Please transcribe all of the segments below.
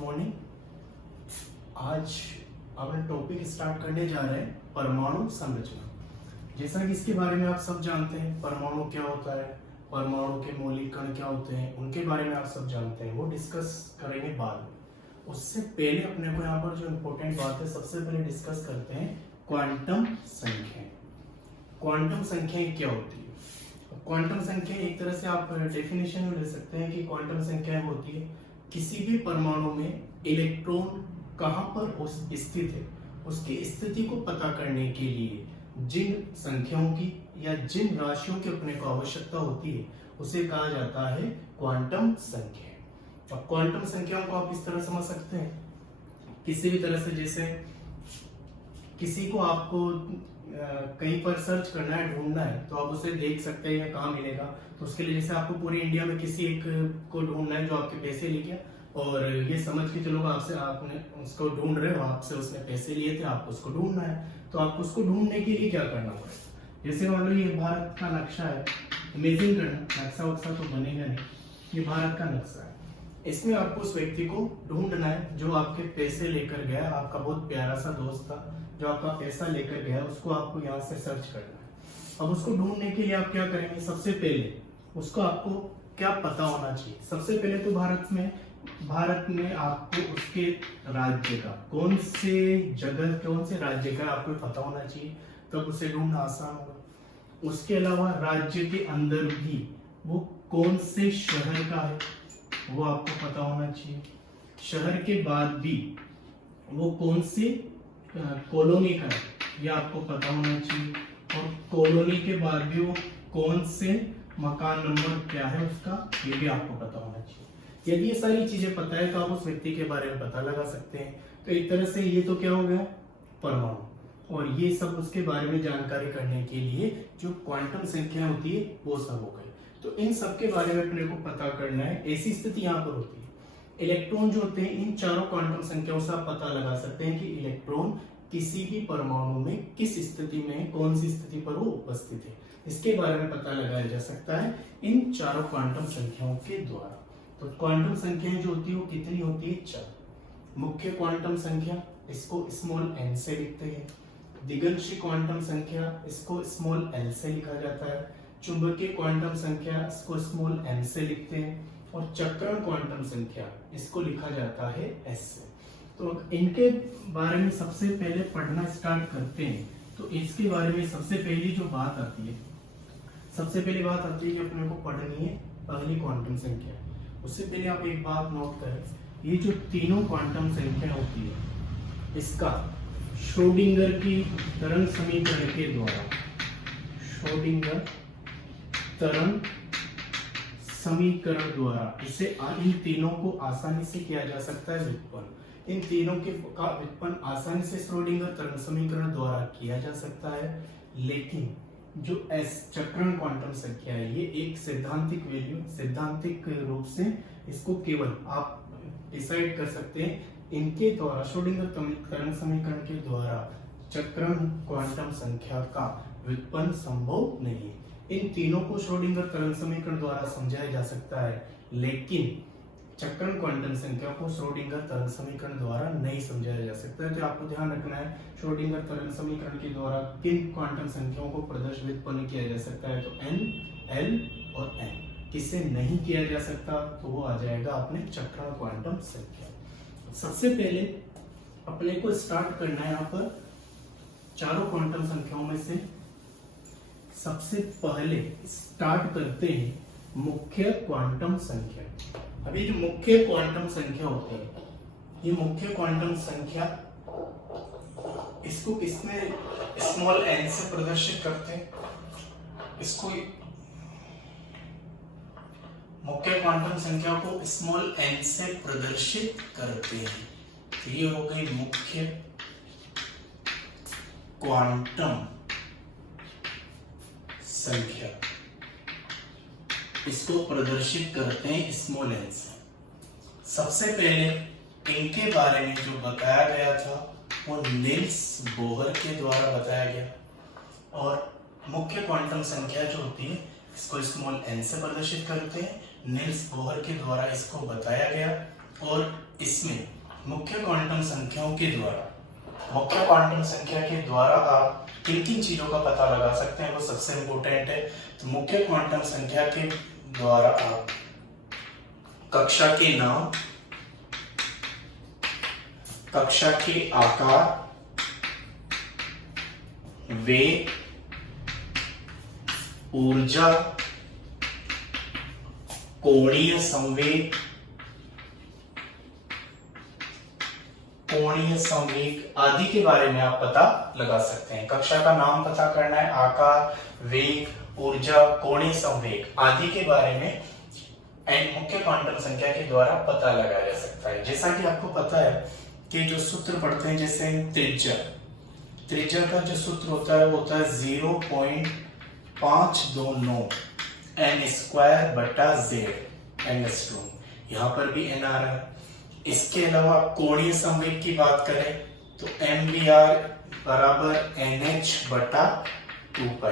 Morning. आज अपना topic start करने जा रहे हैं परमाणु संरचना। जैसा कि इसके बारे में आप सब जानते हैं, परमाणु क्या होता है, परमाणु के मौलिक कण क्या होते हैं, उनके बारे में आप सब जानते हैं। वो डिस्कस करेंगे बाद में। उससे पहले अपने को यहाँ पर जो इम्पोर्टेंट बात है, सबसे पहले डिस्कस करते हैं क्वांटम संख्याएं। क्वांटम संख्याएं क्या होती है? क्वांटम संख्या एक तरह से आप डेफिनेशन में ले सकते हैं कि क्वांटम संख्याएं होती है किसी भी परमाणु में इलेक्ट्रॉन कहां पर स्थित है, उसकी स्थिति को पता करने के लिए जिन संख्याओं की या जिन राशियों की अपने को आवश्यकता होती है उसे कहा जाता है क्वांटम संख्या। अब क्वांटम संख्याओं को आप इस तरह समझ सकते हैं, किसी भी तरह से, जैसे किसी को आपको कहीं पर सर्च करना है, ढूंढना है, तो आप उसे देख सकते हैं या कहाँ मिलेगा। तो उसके लिए जैसे आपको पूरी इंडिया में किसी एक को ढूंढना है जो आपके पैसे लेके, और ये समझ के चलो आपसे आपने उसको ढूंढ रहे हो, आपसे उसने पैसे लिए थे, आपको उसको ढूंढना है। तो आपको उसको ढूंढने के लिए क्या करना होगा? जैसे मान लो ये भारत का नक्शा है, इमेजिन करना, नक्शा वक्शा तो बनेगा नहीं, ये भारत का नक्शा है। इसमें आपको उस व्यक्ति को ढूंढना है जो आपके पैसे लेकर गया, आपका बहुत प्यारा सा दोस्त था जो आपका पैसा लेकर गया, उसको आपको यहाँ से सर्च करना है। अब उसको ढूंढने के लिए आप क्या करेंगे? सबसे पहले उसको आपको क्या पता होना चाहिए? सबसे पहले तो भारत में आपको उसके राज्य का, कौन से जगह, कौन से राज्य का आपको पता होना चाहिए, तब उसे ढूंढना आसान होगा। उसके अलावा राज्य के अंदर भी वो कौन से शहर का है वो आपको पता होना चाहिए। शहर के बाद भी वो कौन सी कॉलोनी का है ये आपको पता होना चाहिए, और कॉलोनी के बाद भी वो कौन से मकान नंबर क्या है उसका, ये भी आपको पता होना चाहिए। यदि ये सारी चीजें पता है तो आप उस व्यक्ति के बारे में पता लगा सकते हैं। तो एक तरह से ये तो क्या हो गया, परमाणु, और ये सब उसके बारे में जानकारी करने के लिए जो क्वांटम संख्या होती है वो सब हो गई। तो इन सब के बारे में अपने को पता करना है। ऐसी स्थिति यहाँ पर होती है, इलेक्ट्रॉन जो होते हैं, इन चारों क्वांटम संख्याओं से आप पता लगा सकते हैं कि इलेक्ट्रॉन किसी भी परमाणु में किस स्थिति में, कौन सी स्थिति पर वो उपस्थित है, इसके बारे में पता लगाया जा सकता है इन चारों क्वांटम संख्याओं के द्वारा। तो क्वांटम संख्याएं जो होती है वो कितनी होती है? 4। मुख्य क्वांटम संख्या, इसको स्मॉल n से लिखते हैं। दिगंशी क्वांटम संख्या, इसको स्मॉल l से लिखा जाता है। चुंबकीय क्वांटम संख्या, इसको स्मॉल m से लिखते हैं। और चक्रण क्वांटम संख्या, इसको लिखा जाता है s से। तो इनके बारे में सबसे पहले पढ़ना स्टार्ट करते हैं। तो इसके बारे में सबसे पहली जो बात आती है, सबसे पहली बात आती है कि अपने को पढ़नी है पहली क्वांटम संख्या। उससे पहले आप एक बात नोट करें, ये जो तीनों क्वांटम संख्या होती है इसका श्रोडिंगर की तरंग समीकरण के द्वारा, श्रोडिंगर तरंग समीकरण द्वारा इसे इन तीनों को आसानी से किया जा सकता है व्युत्पन्न। इन तीनों के का व्युत्पन्न आसानी से श्रोडिंगर तरंग समीकरण द्वारा किया जा सकता है। लेकिन जो चक्रण क्वांटम संख्या है ये एक सैद्धांतिक वैल्यू, सैद्धांतिक रूप से इसको केवल आप डिसाइड कर सकते हैं इनके द्वारा, श्रोडिंगर तरंग समीकरण के द्वारा चक्रण क्वांटम संख्या का व्युत्पन्न संभव नहीं है। इन तीनों को श्रोडिंगर तरंग समीकरण द्वारा समझाया जा सकता है, लेकिन चक्रण क्वांटम संख्या को श्रोडिंगर तरंग समीकरण द्वारा नहीं समझाया जा सकता है। तो आपको ध्यान रखना है श्रोडिंगर तरंग समीकरण के द्वारा किन क्वांटम संख्याओं को प्रदर्श व्युत्पन्न किया जा सकता है, तो n, l और n। किसे नहीं किया जा सकता तो वो आ जाएगा अपने चक्रण क्वांटम संख्या। सबसे पहले अपने को स्टार्ट करना है यहाँ पर चारों क्वांटम संख्याओं में से। सबसे पहले स्टार्ट करते हैं मुख्य क्वांटम संख्या। अभी जो मुख्य क्वांटम संख्या होती है, ये मुख्य क्वांटम संख्या, इसको किसने स्मॉल n से प्रदर्शित करते हैं? इसको मुख्य क्वांटम संख्या को स्मॉल n से प्रदर्शित करते हैं। तो ये हो गई मुख्य क्वांटम संख्या, इसको प्रदर्शित करते हैं स्मॉल n से। सबसे पहले इनके बारे में जो बताया गया था वो नील्स बोहर के द्वारा बताया गया, और मुख्य क्वांटम संख्या जो होती है इसको स्मॉल n से प्रदर्शित करते हैं, नील्स बोहर के द्वारा इसको बताया गया। और इसमें मुख्य क्वांटम संख्या के द्वारा आप किन किन चीजों का पता लगा सकते हैं वो सबसे इंपॉर्टेंट है। तो मुख्य क्वांटम संख्या के द्वारा आप कक्षा के नाम, कक्षा के आकार, वेग, ऊर्जा, कोणीय संवेग आदि के बारे में आप पता लगा सकते हैं। कक्षा का नाम पता करना है, आकार, वेग, ऊर्जा, कोणीय संवेग आदि के बारे में मुख्य क्वांटम संख्या के द्वारा पता लगाया जा सकता है। जैसा कि आपको पता है कि जो सूत्र पढ़ते हैं, जैसे त्रिज्या का जो सूत्र होता है वो होता है 0.529 n² बटा z n²। यहाँ पर भी n आ रहा है। इसके अलावा कोणीय संवेग की बात करें तो mvr बराबर nh बटा 2π।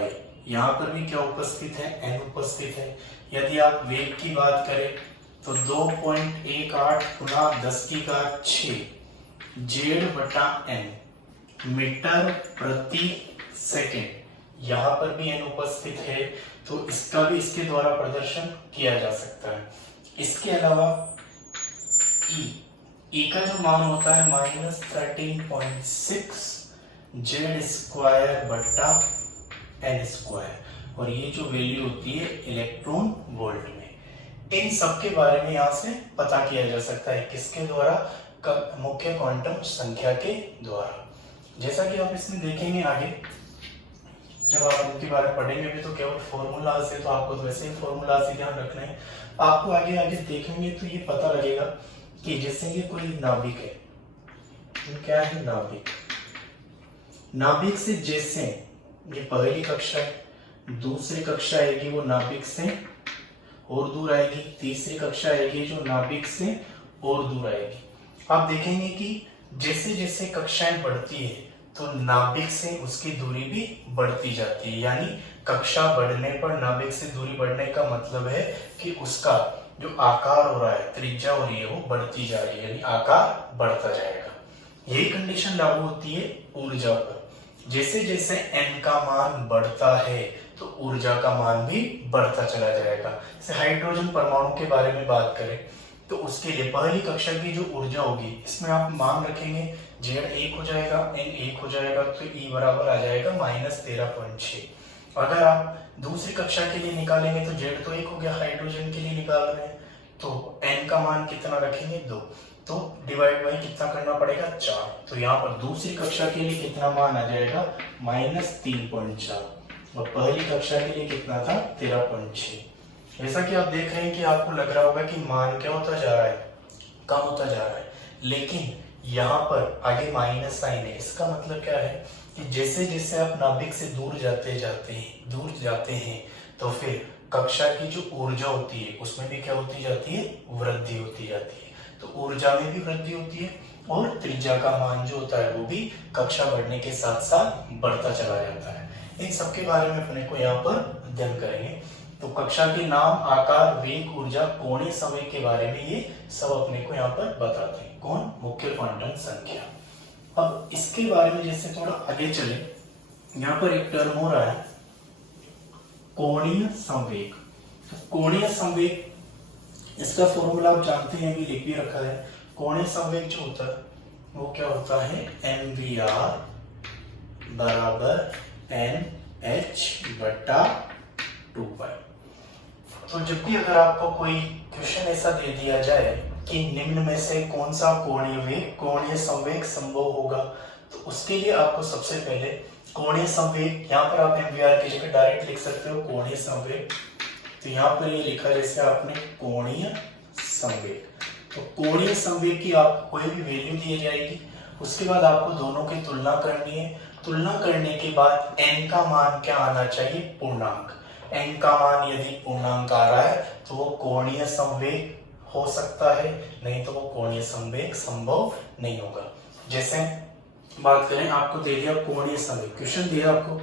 यहाँ पर भी क्या उपस्थित है, n उपस्थित है। यदि आप वेग की बात करें तो 2.18 गुना 10⁶ z बटा n मीटर प्रति सेकेंड। यहाँ पर भी n उपस्थित है, तो इसका भी इसके द्वारा प्रदर्शन किया जा सकता है। इसके अलावा E का जो मान होता है -13.6 z² बटा n², और ये जो वैल्यू होती है इलेक्ट्रॉन वोल्ट में। इन सब के बारे में यहाँ से पता किया जा सकता है, किसके द्वारा, मुख्य क्वांटम संख्या के द्वारा। जैसा कि आप इसमें देखेंगे आगे, जब आप उनके बारे में पढ़ेंगे भी तो केवल फॉर्मूला से, तो आपको तो वैसे ही फॉर्मूला से ध्यान रखना है। आपको आगे आगे देखेंगे तो ये पता लगेगा कि जैसे ये कोई नाभिक है, तो क्या है नाभिक से जैसे ये पहली कक्षा है, दूसरी कक्षा आएगी वो नाभिक से और दूर आएगी, तीसरी कक्षा आएगी जो नाभिक से और दूर आएगी। आप देखेंगे कि जैसे जैसे कक्षाएं बढ़ती है तो नाभिक से उसकी दूरी भी बढ़ती जाती है। यानी कक्षा बढ़ने पर नाभिक से दूरी बढ़ने का मतलब है कि उसका जो आकार हो रहा है, त्रिज्या हो रही है, वो बढ़ती जा रही है, यानी आकार बढ़ता जाएगा। यही कंडीशन लागू होती है ऊर्जा पर। जैसे जैसे n का मान बढ़ता है तो ऊर्जा का मान भी बढ़ता चला जाएगा। जैसे हाइड्रोजन परमाणु के बारे में बात करें तो उसके लिए पहली कक्षा की जो ऊर्जा होगी, इसमें आप मान रखेंगे Z 1 हो जाएगा, n 1 हो जाएगा, तो E बराबर आ जाएगा -13.6। अगर आप दूसरी कक्षा के लिए निकालेंगे तो Z तो 1 हो गया, हाइड्रोजन के लिए निकाल रहे हैं तो n का मान कितना रखेंगे 2, तो डिवाइड बाई कितना करना पड़ेगा 4। तो यहाँ पर दूसरी कक्षा के लिए कितना मान आ जाएगा -3.4, और पहली कक्षा के लिए कितना था 13.6। जैसा कि आप देख रहे हैं कि आपको लग रहा होगा कि मान क्या होता जा रहा है, कम होता जा रहा है, लेकिन यहाँ पर आगे माइनस साइन है। इसका मतलब क्या है कि जैसे जैसे आप नाभिक से दूर जाते हैं तो फिर कक्षा की जो ऊर्जा होती है उसमें भी क्या होती जाती है, वृद्धि होती जाती है। तो ऊर्जा में भी वृद्धि होती है और त्रिज्या का मान जो होता है वो भी कक्षा बढ़ने के साथ साथ बढ़ता चला जाता है। इन सब के बारे में अपने को यहाँ पर अध्ययन करेंगे। तो कक्षा के नाम, आकार, वेग, ऊर्जा, कोणीय संवेग के बारे में ये सब अपने को यहाँ पर बताते हैं। कौन? मुख्य क्वांटम संख्या। अब इसके बारे में जैसे थोड़ा आगे चले, यहाँ पर एक टर्म हो रहा है कोणीय संवेग। तो कोणीय संवेग, इसका फॉर्मूला आप जानते हैं, अभी लिख भी रखा है। कोणीय संवेग जो होता है वो क्या होता है, mvr बराबर nh बटा 2π। तो जब भी अगर आपको कोई क्वेश्चन ऐसा दे दिया जाए कि निम्न में से कौन सा कोणीय संवेग संभव होगा, तो उसके लिए आपको सबसे पहले कोणीय संवेग, यहाँ पर आप mvr की जगह डायरेक्ट लिख सकते हो कोणीय संवेग। तो यहाँ पर ये लिखा जैसे आपने कोणीय संवेग, तो कोणीय संवेग की आपको कोई भी वैल्यू दी जाएगी, उसके बाद आपको दोनों की तुलना करनी है। तुलना करने के बाद n का मान क्या आना चाहिए, पूर्णांक। n का मान यदि पूर्णांक आ रहा है तो वो कोणीय संवेग हो सकता है, नहीं तो वो कोणीय संवेग संभव नहीं होगा। जैसे बात करें, आपको दे दिया कोणीय संवेग, क्वेश्चन दिया आपको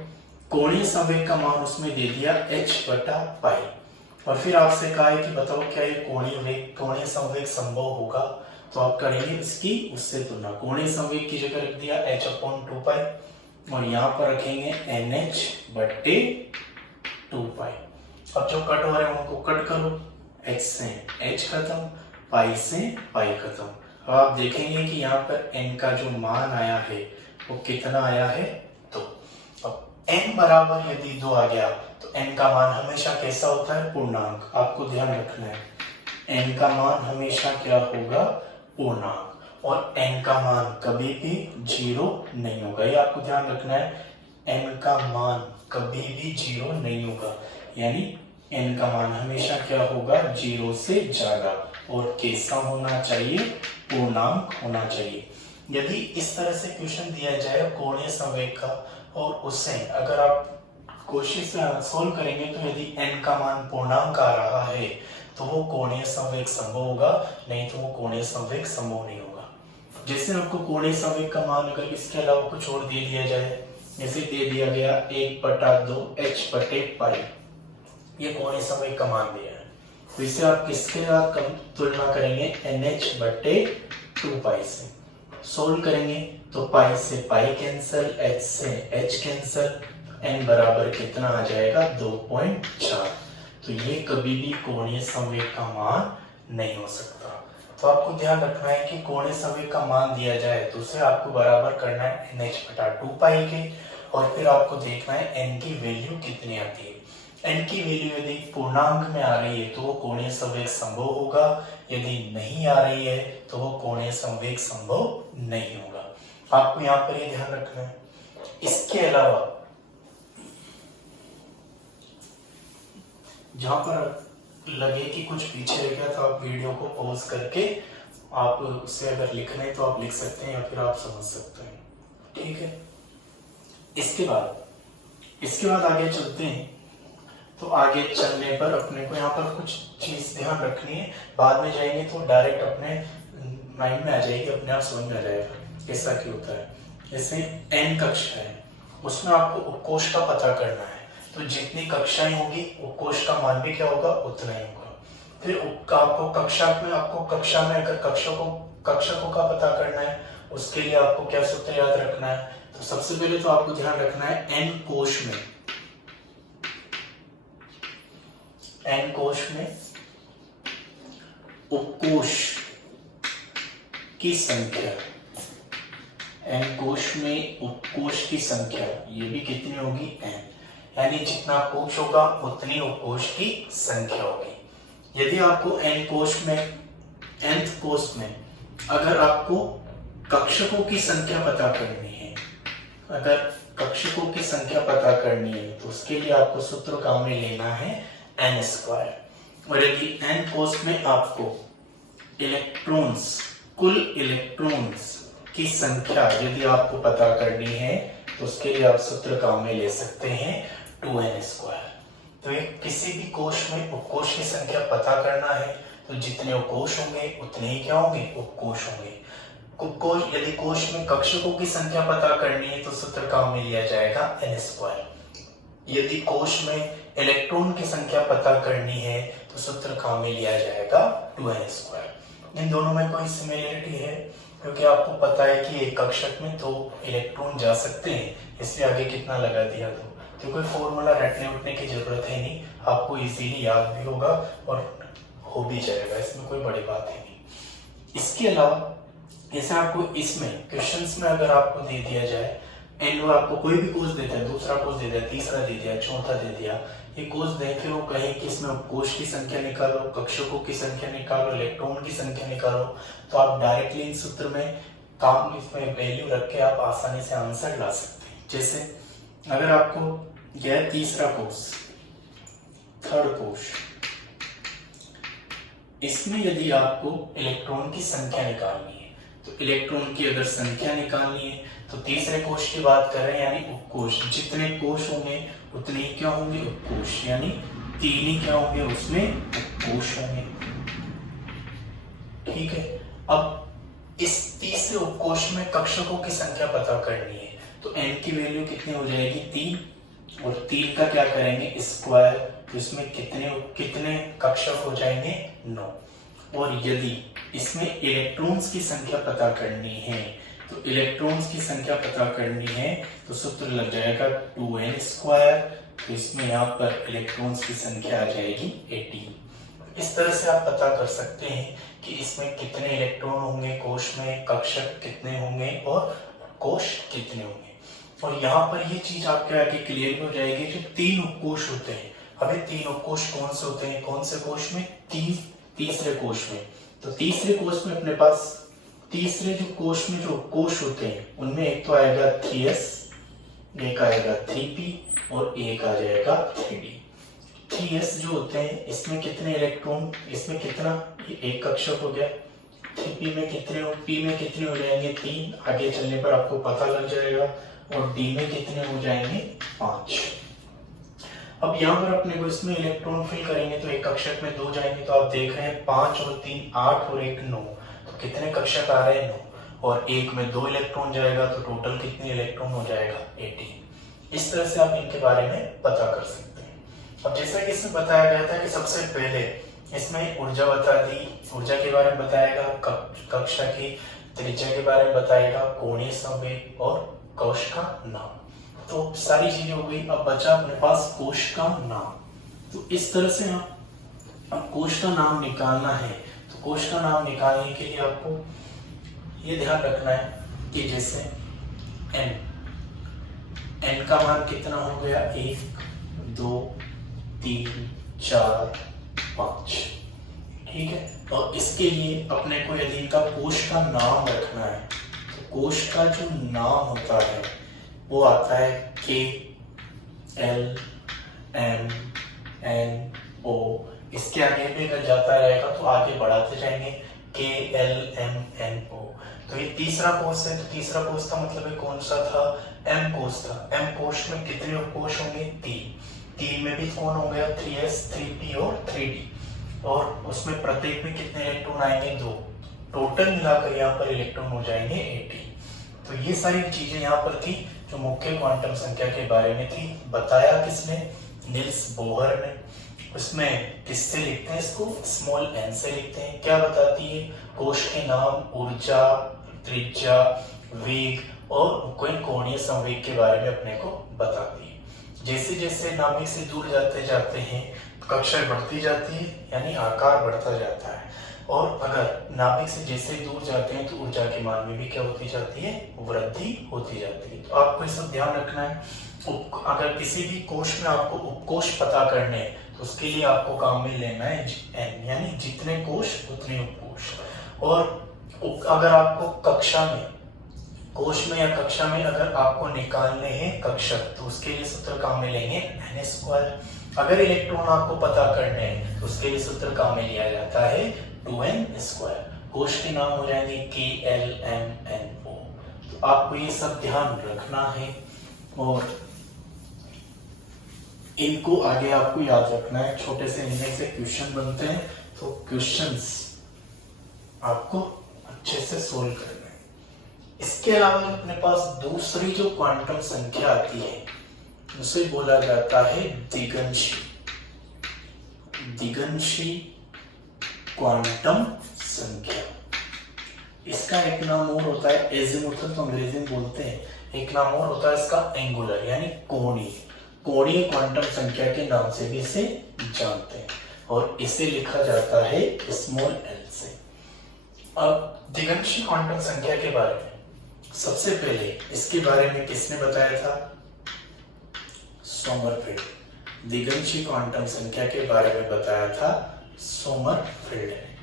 कोणीय संवेग का मान उसमें दे दिया h बटा पाई, और फिर आपसे कहा है कि बताओ क्या ये कोणीय संवेग संभव होगा। तो आप करेंगे इसकी उससे तुलना। कोणीय संवेग की जगह रख दिया h/2π और यहाँ पर रखेंगे NH/2π। अब जो कट हो रहे हैं उनको कट करो, h से h खत्म, पाई से पाई खत्म। अब आप देखेंगे कि यहाँ पर n का जो मान आया है वो कितना आया है 2। अब n बराबर यदि 2 आ गया तो n का मान हमेशा कैसा होता है, पूर्णांक। आपको ध्यान रखना है n का मान हमेशा क्या होगा, पूर्णांक, और n का मान कभी भी 0 नहीं होगा। ये आपको ध्यान रखना है, n का मान कभी भी 0 नहीं होगा, यानी n का मान हमेशा क्या होगा, 0 से ज्यादा, और कैसा होना चाहिए, पूर्णांक होना चाहिए। यदि इस तरह से क्वेश्चन दिया जाए कोणीय संवेग का और उससे अगर आप कोशिश से सोल्व करेंगे तो यदि n का मान पूर्णांक आ रहा है तो वो कोणीय संवेग संभव होगा, नहीं तो वो कोणीय संवेग संभव नहीं होगा। जैसे आपको कोणीय संवेग का मान अगर इसके अलावा कुछ और दे दिया जाए, जैसे दे दिया गया 1/2 h/π, ये कोणीय संवेग का मान दिया है, तो इसे आप किसके साथ तुलना करेंगे, NH/2π से। सोल्व करेंगे तो पाई से पाई कैंसिल, h से h कैंसिल, n बराबर कितना आ जाएगा, 2.4। तो ये कभी भी कोणीय संवेग का मान नहीं हो सकता। तो आपको ध्यान रखना है कि कोणीय संवेग का मान दिया जाए तो उसे आपको बराबर करना है NH/2π के, और फिर आपको देखना है n की वैल्यू कितनी आती है। n की वैल्यू यदि पूर्णांक में आ रही है तो वो कोणीय संवेग संभव होगा, यदि नहीं आ रही है तो वो कोणीय संवेग संभव नहीं होगा। आपको यहाँ पर ये ध्यान रखना है। इसके अलावा जहां पर लगे कि कुछ पीछे रह गया तो आप वीडियो को पॉज करके आप उससे अगर लिखना है तो आप लिख सकते हैं या फिर आप समझ सकते हैं, ठीक है। इसके बाद आगे चलते हैं। तो आगे चलने पर अपने को यहाँ पर कुछ चीज ध्यान रखनी है, बाद में जाएंगे तो डायरेक्ट अपने माइंड में आ जाएगी, अपने आप समझ में आ जाएगा कैसा क्यों होता है। जैसे n कक्षा है, उसमें आपको उपकोष का पता करना है, तो जितनी कक्षाएं होगी उपकोष का मान भी क्या होगा, उतना ही होगा। फिर आपको कक्षा में अगर कक्षकों का पता करना है, उसके लिए आपको क्या सूत्र याद रखना है, तो सबसे पहले तो आपको ध्यान रखना है n कोश में उपकोष की संख्या, n कोश में उपकोष की संख्या ये भी कितनी होगी, n, यानी जितना कोश होगा उतनी उपकोष की संख्या होगी। यदि आपको nth कोश में अगर आपको कक्षकों की संख्या पता करनी है, तो उसके लिए आपको सूत्र काम में लेना है n²। और यदि n कोश में आपको कुल इलेक्ट्रॉन्स की संख्या यदि आपको पता करनी है तो उसके लिए आप सूत्र काम में ले सकते हैं 2n²। तो एक किसी भी कोश में उपकोष की संख्या पता करना है तो जितने उपकोष होंगे उतने ही क्या होंगे, उपकोष होंगे। यदि कोश में कक्षकों की संख्या पता करनी है तो सूत्र काम में लिया जाएगा n²। यदि कोश में इलेक्ट्रॉन की संख्या पता करनी है तो सूत्र काम में लिया जाएगा 2n²। इन दोनों में कोई सिमिलरिटी है, क्योंकि आपको पता है कि एक कक्षक में 2 इलेक्ट्रॉन जा सकते हैं, इसलिए आगे कितना लगा दिया। तो कोई फॉर्मूला रटने उठने की जरूरत है नहीं, आपको इजीली याद भी होगा और हो भी जाएगा, इसमें कोई बड़ी बात है नहीं। इसके अलावा जैसे आपको इसमें क्वेश्चंस में अगर आपको दे दिया जाए एंड आपको कोई भी कोष देता है, दूसरा कोष दे दिया, तीसरा दे दिया, चौथा दे दिया, ये कोष दे फिर वो कहे कि इसमें कोष की संख्या निकालो, कक्षकों की संख्या निकालो, इलेक्ट्रॉन की संख्या निकालो, तो आप डायरेक्टली इन सूत्र में काम इसमें वैल्यू रख के आप आसानी से आंसर ला सकते हैं। जैसे अगर आपको यह तीसरा कोष, थर्ड कोष, इसमें यदि आपको इलेक्ट्रॉन की संख्या निकालनी है तो इलेक्ट्रॉन की अगर संख्या निकालनी है तो तीसरे कोष की बात कर रहे हैं, यानी उपकोष। जितने कोष होंगे उतने ही क्या होंगे, उपकोष, यानी 3 ही क्या होंगे उसमें, उपकोष होंगे। ठीक है। अब इस तीसरे उपकोष में कक्षकों की संख्या पता करनी है तो n की वैल्यू कितनी हो जाएगी, 3, और 3 का क्या करेंगे, स्क्वायर, तो इसमें कितने कक्षक हो जाएंगे, 9। और यदि इसमें इलेक्ट्रॉन्स की संख्या पता करनी है, तो इलेक्ट्रॉन्स की संख्या पता करनी है तो सूत्र लग जाएगा 2n²। तो इसमें यहाँ पर इलेक्ट्रॉन्स की संख्या आ जाएगी 18। इस तरह से आप पता कर सकते हैं कि इसमें कितने इलेक्ट्रॉन होंगे कोश में, कक्षक कितने होंगे और कोश कितने होंगे। और यहाँ पर ये चीज आपके आगे क्लियर हो जाएगी। जो 3 उपकोश होते हैं, हमें 3 उपकोश कौन से होते हैं, कौन से कोश में, तीसरे कोश में। तो तीसरे कोश में अपने पास तीसरे जो कोश में जो कोश होते हैं उनमें एक तो आएगा 3s, एक आएगा 3p और एक आ जाएगा 3d। 3s जो होते हैं इसमें कितने इलेक्ट्रॉन, इसमें कितना, एक कक्षक हो गया। 3p में कितने, p में कितने हो जाएंगे 3, आगे चलने पर आपको पता लग जाएगा। और d में कितने हो जाएंगे 5। अब यहाँ पर अपने को इसमें इलेक्ट्रॉन फिल करेंगे तो एक कक्षक में 2 जाएंगे, तो आप देख रहे हैं 5 और 3 8 और 1 9, तो कितने कक्षक आ रहे हैं 9। और एक में 2 इलेक्ट्रॉन जाएगा तो टोटल कितने इलेक्ट्रॉन हो जाएगा 18। इस तरह से आप इनके बारे में पता कर सकते हैं। अब जैसा कि इसमें बताया गया था कि सबसे पहले इसमें ऊर्जा बता दी, ऊर्जा के बारे में बताएगा, कक्षा की त्रिज्या के बारे में बताएगा, कोणीय संवेग और कोश का नाम। तो सारी चीजें हो गई। अब बचा अपने पास कोश का नाम। तो इस तरह से अब कोश का नाम निकालना है। तो कोश का नाम निकालने के लिए आपको ये ध्यान रखना है कि जैसे n का मान कितना हो गया, 1 2 3 4 5, ठीक है। और इसके लिए अपने को यदि इनका कोश का नाम रखना है तो कोश का जो नाम होता है वो आता है K L M N O। इसके आगे भी अगर जाता रहेगा तो आगे बढ़ाते जाएंगे K L M N O। तो ये तीसरा कोश है, तो तीसरा कोश का मतलब है कौन सा था, M कोश था। M कोश में कितने कोश होंगे 3 में भी कौन हो गया 3s 3p और 3d। और उसमें प्रत्येक में कितने इलेक्ट्रॉन आएंगे 2, टोटल मिलाकर यहाँ पर इलेक्ट्रॉन हो जाएंगे 18। तो ये सारी चीजें यहाँ पर थी जो मुख्य क्वांटम संख्या के बारे में थी। बताया किसने, निल्स बोहर ने। उसमें किससे लिखते हैं इसको, स्मॉल n से लिखते हैं। क्या बताती है, कोश के नाम, ऊर्जा, त्रिज्या, वेग और कोणीय संवेग के बारे में अपने को बताती है। जैसे जैसे नाभिक से दूर जाते जाते हैं कक्षा बढ़ती जाती है, यानी आकार बढ़ता जाता है। और अगर नाभिक से जैसे दूर जाते हैं तो ऊर्जा के मान में भी क्या होती जाती है, वृद्धि होती जाती है। तो आपको ये सब ध्यान रखना है। अगर किसी भी कोश में आपको उपकोश पता करने हैं तो उसके लिए आपको काम में लेना है n, यानी जितने कोश उतने उपकोश। और अगर आपको कक्षा में, कोश में या कक्षा में अगर आपको निकालने हैं कक्षक तो उसके लिए सूत्र काम में लेंगे n²। अगर इलेक्ट्रॉन आपको पता करने हैं तो उसके लिए सूत्र काम में लिया जाता है 2n²। कोश के नाम हो जाएंगे K L M N O। तो आपको ये सब ध्यान रखना है और इनको आगे आपको याद रखना है। छोटे से इनमें से क्वेश्चन बनते हैं तो क्वेश्चंस आपको अच्छे से सोल्व करना है। इसके अलावा अपने पास दूसरी जो क्वांटम संख्या आती है उसे बोला जाता है दिगंशी क्वांटम संख्या। इसका एक नाम और होता है एजीमुथल, तो अंग्रेजी में बोलते हैं। एक नाम और होता है इसका एंगुलर, यानी कोणीय क्वांटम संख्या के नाम से भी इसे जानते हैं। और इसे लिखा जाता है स्मॉल l से। अब दिगंशी क्वांटम संख्या के बारे में सबसे पहले इसके बारे में किसने बताया था, सोमरफेल्ड। दिगंशी क्वांटम संख्या के बारे में बताया था सोमरफेल्ड ने।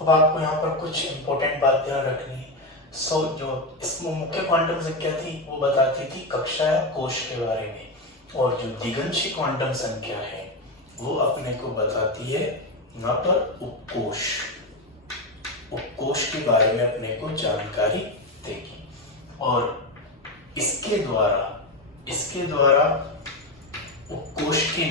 अब आपको यहाँ पर कुछ इंपॉर्टेंट बात ध्यान रखनी है। जो इसमें मुख्य क्वांटम संख्या थी वो बताती थी कक्षा या कोश के बारे में, और जो दिगंशी क्वांटम संख्या है वो अपने को बताती है यहाँ पर उपकोश के बारे में अपने को जानकारी देगी। और इसके द्वारा उपकोश के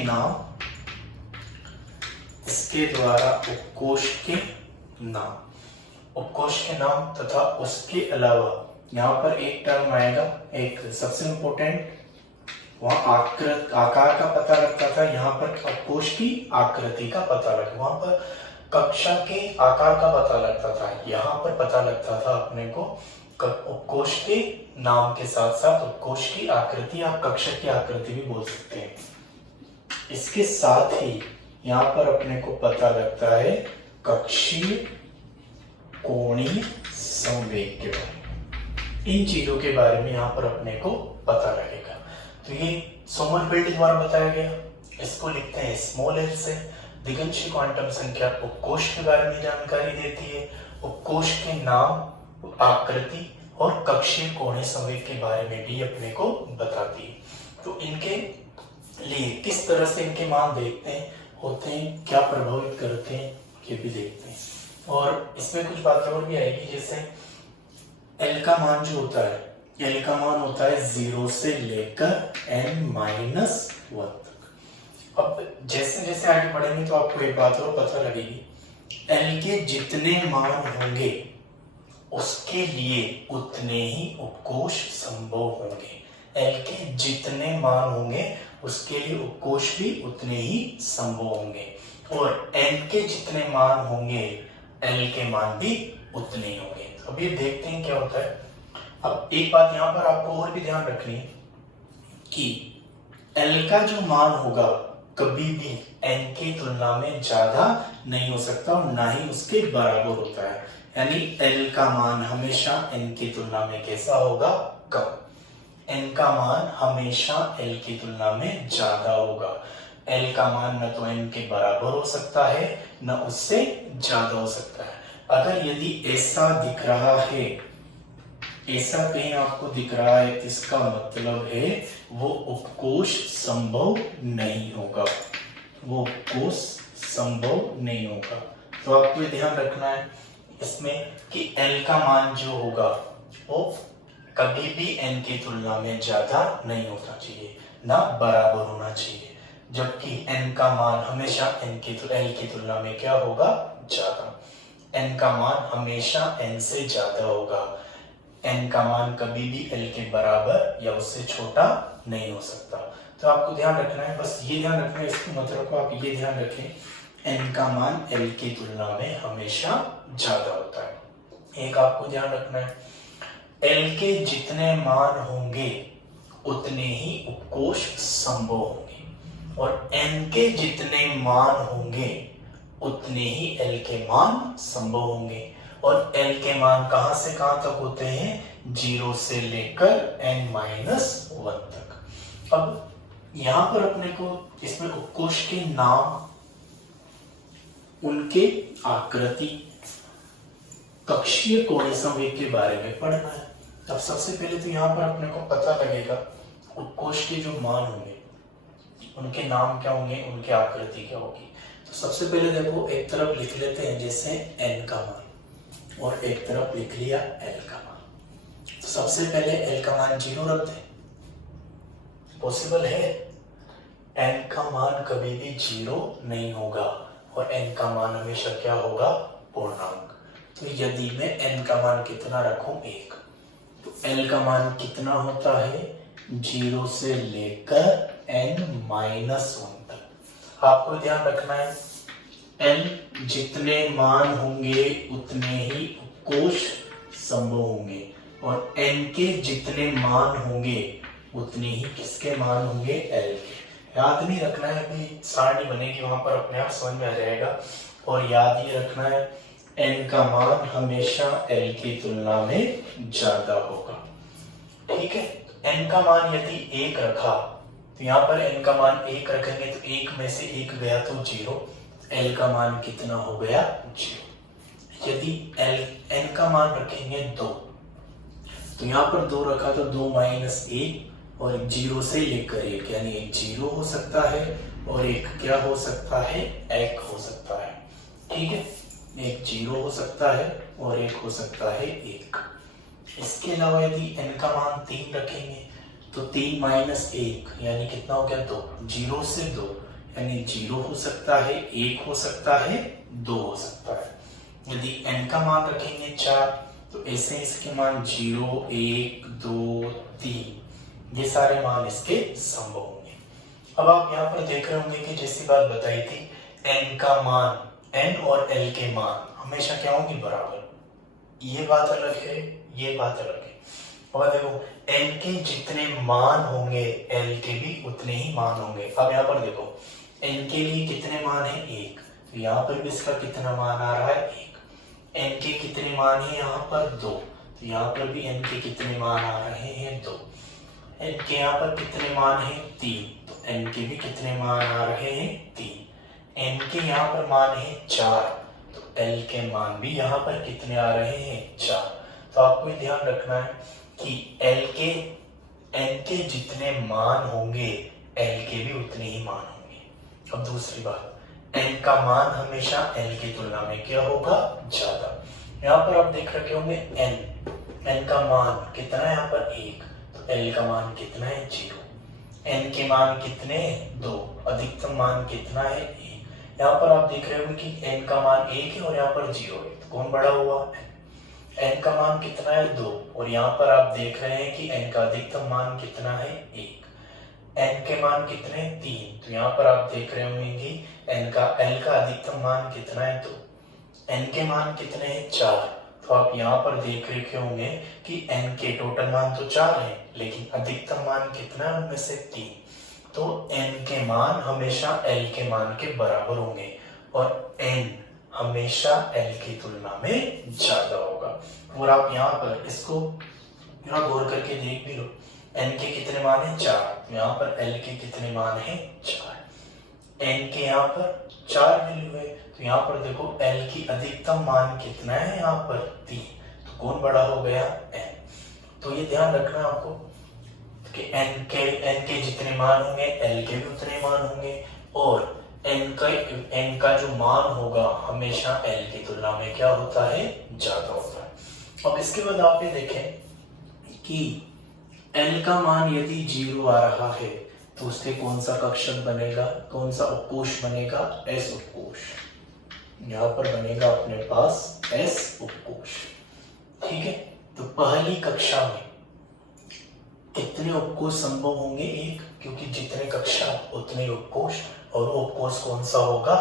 नाम तथा उसके अलावा यहाँ पर एक टर्म आएगा, एक सबसे इम्पोर्टेंट, वहाँ आकार का पता लगता था, यहाँ पर उपकोश की आकृति का पता लगा। वहाँ पर कक्षा के आकार का पता लगता था, यहाँ पर पता लगता था अपने को उपकोष के नाम के साथ साथ उपकोष की आकृति, आप कक्षा की आकृति भी बोल सकते हैं। इसके साथ ही यहाँ पर अपने को पता लगता है कक्षीय कोणीय संवेग के बारे में। इन चीजों के बारे में यहाँ पर अपने को पता लगेगा। तो ये सोमरफेल्ड द्वारा बताया गया, इसको लिखते हैं स्मॉल एल से। दिगंशी क्वांटम संख्या उपकोष के बारे में जानकारी देती है, उपकोष के नाम, आकृति और कक्षीय कोणीय संवेग के बारे में भी अपने को बताती है। तो इनके लिए किस तरह से इनके मान देखते हैं, होते हैं, क्या प्रभावित करते हैं, ये भी देखते हैं। और इसमें कुछ बातें और भी आएगी, जैसे एल का मान जो होता है, एल का मान होता है 0 से लेकर n-1 तक। अब जैसे जैसे आगे बढ़ेंगे तो आपको एक बात और पता लगेगी, एल के जितने मान होंगे उसके लिए उतने ही उपकोष संभव होंगे। एल के जितने मान होंगे उसके लिए उपकोष भी उतने ही संभव होंगे, और एन के जितने मान होंगे एल के मान भी उतने ही होंगे। तो अभी देखते हैं क्या होता है। अब एक बात यहाँ पर आपको और भी ध्यान रखनी है कि एल का जो मान होगा कभी भी एन की तुलना में ज्यादा नहीं हो सकता और ना ही उसके बराबर होता है। यानी एल का मान हमेशा एन की तुलना में कैसा होगा, कम। एन का मान हमेशा एल की तुलना में ज्यादा होगा। एल का मान न तो एन के बराबर हो सकता है न उससे ज्यादा हो सकता है। अगर यदि ऐसा दिख रहा है, ऐसा कहीं आपको दिख रहा है, इसका मतलब है वो उपकोष संभव नहीं होगा, वो उपकोष संभव नहीं होगा। तो आपको ये ध्यान रखना है इसमें कि एल का मान जो होगा वो कभी भी एन की तुलना में ज्यादा नहीं होना चाहिए, ना बराबर होना चाहिए, जबकि एन का मान हमेशा एल की तुलना में क्या होगा, ज्यादा। एन का मान हमेशा एन से ज्यादा होगा। एन का मान कभी भी एल के बराबर या उससे छोटा नहीं हो सकता। तो आपको ध्यान रखना है, बस ये ध्यान रखना है, इसके मतलब को आप ये ध्यान रखें, एन का मान एल की तुलना में हमेशा ज्यादा होता है। एक आपको ध्यान रखना है, एल के जितने मान होंगे उतने ही उपकोष संभव होंगे, और एन के जितने मान होंगे उतने ही एल के मान संभव होंगे। और एल के मान कहां से कहां तक होते हैं, 0 से लेकर n-1 तक। अब यहां पर अपने को इसमें उपकोष के नाम, उनके आकृति, कक्षीय कोणीय संवेग के बारे में पढ़ना है। अब सबसे पहले तो यहाँ पर अपने को पता लगेगा उपकोष के जो मान होंगे उनके नाम क्या होंगे, उनकी आकृति क्या होगी। तो सबसे पहले देखो, एक तरफ लिख लेते हैं जैसे n का मान, और एक तरफ लिख लिया l का मान। तो सबसे पहले l का मान 0 रख दें, पॉसिबल है? n का मान कभी भी 0 नहीं होगा और n का मान हमेशा क्या होगा, पूर्णांक। तो यदि मैं n का मान कितना रखूं, 1, तो l का मान कितना होता है, 0 से लेकर n-1 तक। आपको ध्यान रखना है, n जितने मान होंगे उतने ही उपकोष संभव होंगे, और n के जितने मान होंगे उतने ही किसके मान होंगे, l के। याद नहीं रखना है, अभी सारणी बनेगी वहां पर अपने आप समझ में आ जाएगा। और याद ये रखना है, n का मान हमेशा l की तुलना में ज्यादा होगा। ठीक है, n का मान यदि 1 रखा तो यहाँ पर n का मान 1 रखेंगे तो 1 में से 1 गया तो 0, l का मान कितना हो गया, 0। यदि n का मान रखेंगे 2, तो यहाँ पर 2 रखा तो 2 - 1, और 0 से लेकर 1, यानी एक 0 हो सकता है और एक क्या हो सकता है, 1 हो सकता है। ठीक है, एक 0 हो सकता है और एक हो सकता है 1। इसके अलावा यदि n का मान 3 रखेंगे तो 3 - 1 यानी कितना हो गया, 2। 0 से 2 यानी 0 हो सकता है, 1 हो सकता है, 2 हो सकता है। यदि n का मान रखेंगे 4 तो ऐसे इसके मान 0, 1, 2, 3, ये सारे मान इसके संभव होंगे। अब आप यहाँ पर देख रहे होंगे कि जैसी बात बताई थी, n का मान n और l के मान हमेशा क्या होंगे, बराबर। ये बात अलग है, ये बात अलग है। और देखो n के जितने मान होंगे l के भी उतने ही मान होंगे। अब यहाँ पर देखो n के लिए कितने मान है, 1, तो यहाँ पर भी इसका कितना मान आ रहा है, 1। n के कितने मान है यहाँ पर, 2, तो यहाँ पर भी n के कितने मान आ रहे हैं, 2। n के यहाँ पर कितने मान है, 3, तो n के भी कितने मान आ रहे हैं, 3। n के यहाँ पर मान है 4, तो l के मान भी यहाँ पर कितने आ रहे हैं, 4। तो आपको ये ध्यान रखना है कि n के जितने मान होंगे l के भी उतने ही मान होंगे। अब दूसरी बात, n का मान हमेशा l की तुलना में क्या होगा, ज्यादा। यहाँ पर आप देख रखे होंगे n का मान कितना है यहाँ पर, 1, तो l का मान कितना है, 0। n के मान कितने, 2, अधिकतम मान कितना है, 1। यहाँ पर आप देख रहे होंगे कि n का मान 1 है और यहाँ पर 0 है, तो कौन बड़ा हुआ, n का मान कितना है, 2, और यहाँ पर आप देख रहे हैं कि n का अधिकतम मान कितना है, 1। n के मान कितने, 3, तो यहाँ पर आप देख रहे होंगे कि l का अधिकतम मान कितना है, 2। n के मान कितने हैं, 4, तो आप यहाँ पर देख रखे होंगे कि n के टोटल मान तो 4 हैं, लेकिन अधिकतम मान कितना है, उनमें से 3। तो n के मान हमेशा l के मान के बराबर होंगे और n हमेशा l की तुलना में ज्यादा होगा। और आप यहाँ पर इसको यहाँ गौर करके देख भी लो, n के कितने मान है, 4, तो यहाँ पर l के कितने मान है, 4। n के यहाँ पर 4 वैल्यू है, तो यहाँ पर देखो l की अधिकतम मान कितना है, यहाँ पर 3, तो कौन बड़ा हो गया, n। तो ये ध्यान रखना आपको कि n के जितने मान होंगे l के भी उतने मान होंगे, और n का जो मान होगा हमेशा l की तुलना में क्या होता है, ज्यादा होता है। अब इसके बाद आप ये देखें कि l का मान यदि 0 आ रहा है तो उससे कौन सा कक्षक बनेगा, कौन सा उपकोष बनेगा, s उपकोष। यहाँ पर बनेगा अपने पास s उपकोष, ठीक है। तो पहली कक्षा में कितने उपकोष संभव होंगे, 1, क्योंकि जितने कक्षा उतने उपकोष, और उपकोष कौन सा होगा,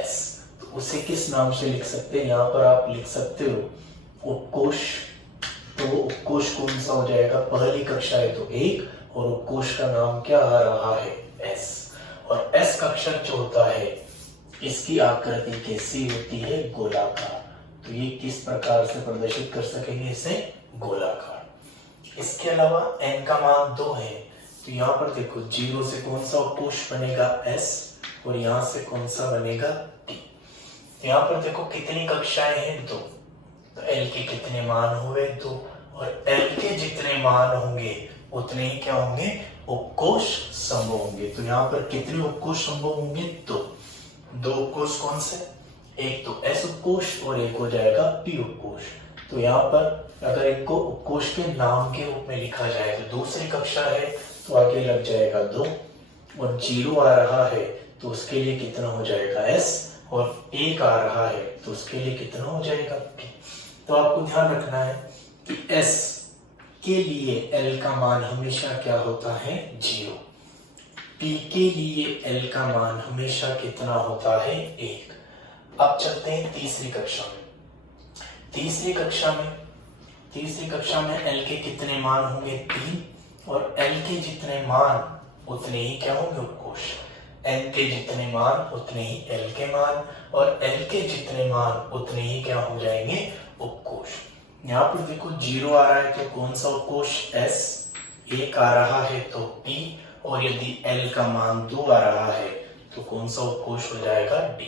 s। तो उसे किस नाम से लिख सकते हैं, यहाँ पर आप लिख सकते हो उपकोष। तो उपकोष कौन सा हो जाएगा, पहली कक्षा है तो 1, और उपकोष का नाम क्या आ रहा है, s। और s कक्षक जो होता है इसकी आकृति कैसी होती है, गोलाकार। तो ये किस प्रकार से प्रदर्शित कर सकेंगे, इसे गोलाकार। इसके अलावा n का मान 2 है, तो यहाँ पर देखो 0 से कौन सा उपकोष बनेगा, s, और यहाँ से कौन सा बनेगा, t। तो यहाँ पर देखो कितनी कक्षाएं हैं, 2, तो l के कितने मान हुए, 2, और l के जितने मान होंगे उतने ही क्या होंगे, उपकोष संभव होंगे। तो यहाँ पर कितने उपकोष संभव होंगे, 2 उपकोष कौन से, एक तो s उपकोष और एक हो जाएगा p उपकोष। तो यहाँ पर अगर इनको उपकोष के नाम के रूप में लिखा जाए तो दूसरी कक्षा है तो आगे लग जाएगा 2, और 0 आ रहा है तो उसके लिए कितना हो जाएगा, s, और 1 आ रहा है तो उसके लिए कितना हो जाएगा, p। तो आपको ध्यान रखना है कि s के लिए l का मान हमेशा क्या होता है, 0। p के लिए l का मान हमेशा कितना होता है, 1। अब चलते हैं तीसरी कक्षा में। तीसरी कक्षा में l के कितने मान होंगे, 3, और l के जितने मान उतने ही क्या होंगे, उपकोष। n के जितने मान उतने ही l के मान, और l के जितने मान उतने ही क्या हो जाएंगे, उपकोष। यहाँ पर देखो 0 आ रहा है तो कौन सा उपकोष, s, 1 आ रहा है तो p, और यदि l का मान 2 आ रहा है तो कौन सा उपकोष हो जाएगा, d।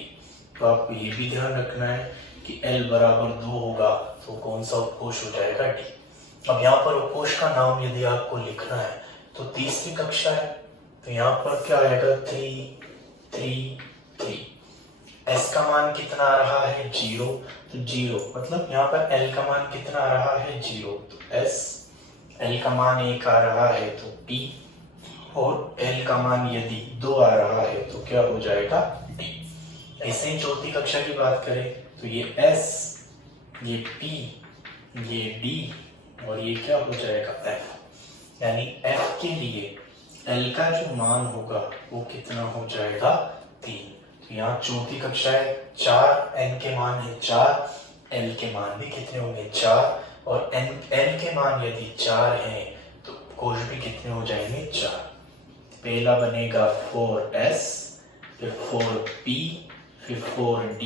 तो आपको ये भी ध्यान रखना है कि l बराबर 2 होगा तो कौन सा उपकोष हो जाएगा, d। अब यहाँ पर उपकोष का नाम यदि आपको लिखना है तो तीसरी कक्षा है तो यहाँ पर क्या आएगा, 3, 3, 3। s का मान कितना आ रहा है, 0, तो 0 मतलब यहाँ पर l का मान कितना आ रहा है, 0, तो s। l का मान 1 आ रहा है तो p, और l का मान यदि 2 आ रहा है तो क्या हो जाएगा, d। ऐसे ही चौथी कक्षा की बात करें तो ये s, ये p, ये d, और ये क्या हो जाएगा, f। यानी f के लिए l का जो मान होगा वो कितना हो जाएगा, 3। यहाँ चौथी कक्षा है, 4, n के मान है 4, l के मान भी कितने होंगे 4, और n के मान यदि 4 हैं तो कोश भी कितने हो जाएंगे 4। पहला बनेगा 4s, फिर 4p, फिर 4d,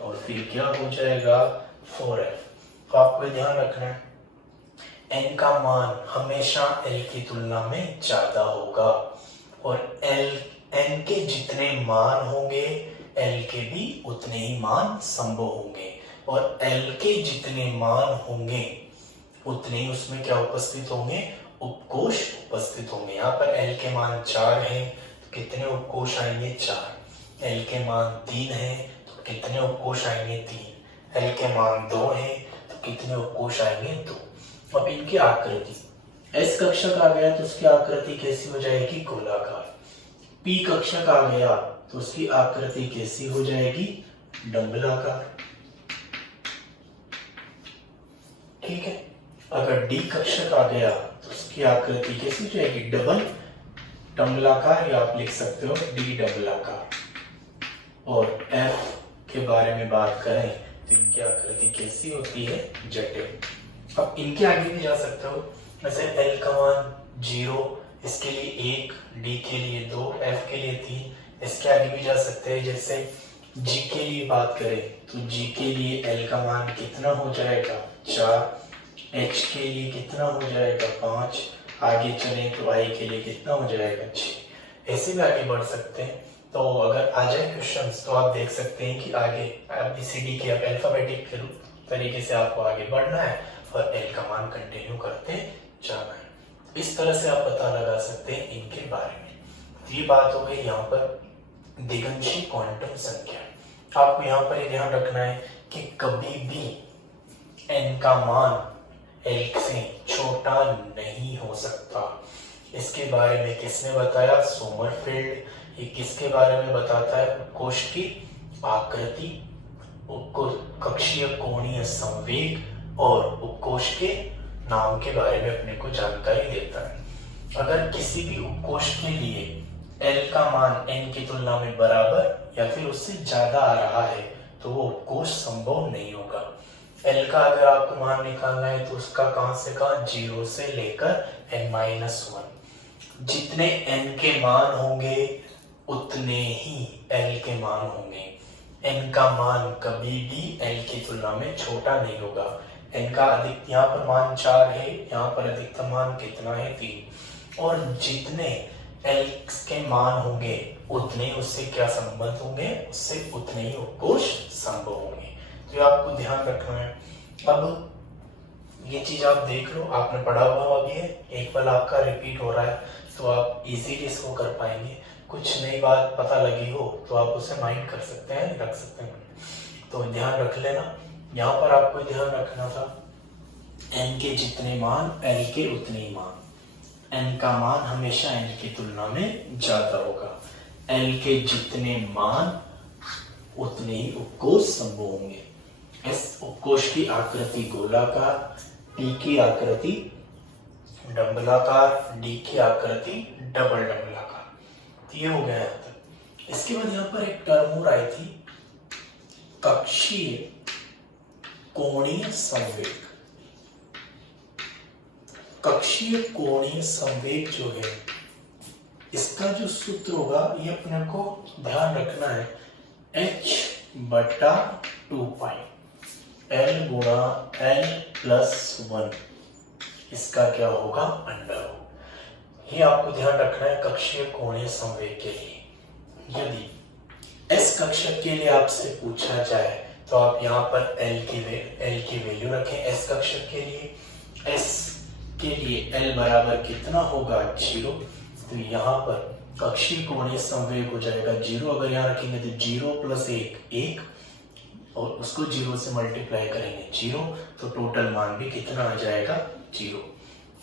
और फिर क्या हो जाएगा 4f। तो आपको ध्यान रखना है n का मान हमेशा l की तुलना में ज्यादा होगा, और n के जितने मान होंगे l के भी उतने ही मान संभव होंगे, और l के जितने मान होंगे उतने ही उसमें क्या उपस्थित होंगे, उपकोश उपस्थित होंगे। यहाँ पर l के मान 4 हैं तो कितने उपकोश आएंगे 4, l के मान 3 हैं तो कितने उपकोश आएंगे 3, l के मान 2 हैं तो कितने उपकोश आएंगे 2। अब इनकी आकृति, s कक्षक आ गया तो उसकी आकृति कैसी हो जाएगी गोलाकार, p कक्षक आ गया तो उसकी आकृति कैसी हो जाएगी डंबलाकार, ठीक है। अगर d कक्षक आ गया तो उसकी आकृति कैसी हो जाएगी डबल डंबलाकार, या आप लिख सकते हो d डंबलाकार। और f के बारे में बात करें तो इनकी आकृति कैसी होती है जटिल। अब इनके आगे भी जा सकते हो, जैसे l का मान 0, इसके लिए 1, d के लिए 2, f के लिए 3, इसके आगे भी जा सकते हैं। जैसे g के लिए बात करें तो g के लिए l का मान कितना हो जाएगा 4, h के लिए कितना हो जाएगा 5, आगे चलें तो i के लिए कितना हो जाएगा 6। ऐसे भी आगे बढ़ सकते हैं। तो अगर आ जाए क्वेश्चंस तो आप देख सकते हैं कि आगे ABCD के अल्फाबेटिक तरीके से आपको आगे बढ़ना है और l का मान कंटिन्यू करते जाना है। इस तरह से आप पता लगा सकते हैं इनके बारे में। तो ये बात हो गई यहाँ पर दिगंशी क्वांटम संख्या। आपको यहाँ पर ये ध्यान रखना है कि कभी भी n का मान l से छोटा नहीं हो सकता। इसके बारे में किसने बताया, सोमरफेल्ड। ये किसके बारे में बताता है, कोश की आकृति, कक्षीय कोणीय संवेग और उपकोश के नाम के बारे में अपने को जानकारी देता है। अगर किसी भी उपकोश के लिए l का मान n की तुलना में बराबर या फिर उससे ज्यादा आ रहा है तो वो उपकोश संभव नहीं होगा। l का अगर आपको मान निकालना है तो उसका कहां से कहां, 0 से लेकर n-1। जितने n के मान होंगे उतने ही l के मान होंगे। n का मान कभी भी l की तुलना में छोटा नहीं होगा। n का अधिक, यहाँ पर मान 4 है, यहाँ पर अधिकतम मान कितना है 3, और जितने l के मान होंगे उतने उससे क्या संबंध होंगे, उससे उतने ही उपकोश संभव होंगे। तो ये आपको ध्यान रखना है। अब ये चीज आप देख लो, आपने पढ़ा हुआ अभी है, एक पल आपका रिपीट हो रहा है तो आप इजीली इसको कर पाएंगे। कुछ नई बात पता लगी हो तो आप उसे माइंड कर सकते हैं, रख सकते हैं, तो ध्यान रख लेना। यहाँ पर आपको ध्यान रखना था n के जितने मान l के उतने ही मान, n का मान हमेशा n की तुलना में ज्यादा होगा। l के जितने मान उतने ही उपकोश संभव होंगे। इस उपकोश की आकृति गोलाकार, p की आकृति डंबलाकार, d की आकृति डबल डंबलाकार। ये हो गया यहाँ तक। इसके बाद यहाँ पर एक टर्म और आई थी, कक्षीय कोणीय संवेग। कक्षीय कोणीय संवेग जो है, इसका जो सूत्र होगा ये अपने को ध्यान रखना है, h/2π, l गुणा l+1, इसका क्या होगा अंडर। ये आपको ध्यान रखना है कक्षीय कोणीय संवेग के लिए। यदि s कक्षक के लिए आपसे पूछा जाए तो आप यहाँ पर l की वैल्यू रखें। s कक्षक के लिए s के लिए l बराबर कितना होगा 0, तो यहाँ पर कक्षीय कोणीय संवेग हो जाएगा 0। अगर यहाँ रखेंगे तो 0 + 1 1, और उसको 0 से मल्टीप्लाई करेंगे 0, तो टोटल मान भी कितना आ जाएगा 0।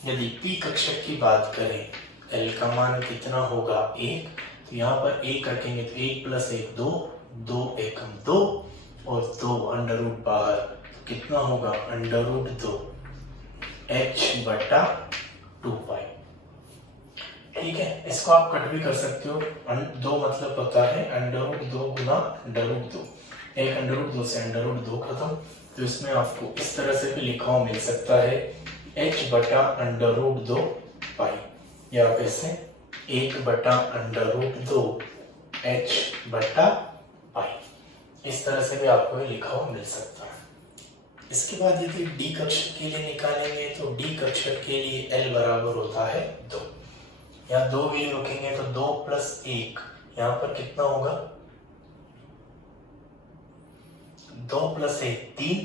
यदि p कक्षक की बात करें, l का मान कितना होगा 1, तो यहाँ पर 1 रखेंगे तो 1 + 1 2, 2 एकम 2, और 2 अंडर रूट बाहर, तो कितना होगा अंडर रूट 2 h/2π। ठीक है, इसको आप कट भी कर सकते हो। 2 मतलब होता है √2 गुना √2, एक √2 से √2 खत्म। तो इसमें आपको इस तरह से भी लिखा हुआ मिल सकता है h बटा √2 पाई, या आप इसे 1 बटा √2 h बटा पाई, इस तरह से भी आपको ये लिखा हुआ मिल सकता है। इसके बाद यदि d कक्षक के लिए निकालेंगे तो d कक्षक के लिए l बराबर होता है 2। यहाँ 2 वैल्यू रखेंगे तो 2 + 1, यहाँ पर कितना होगा 2 + 1 3,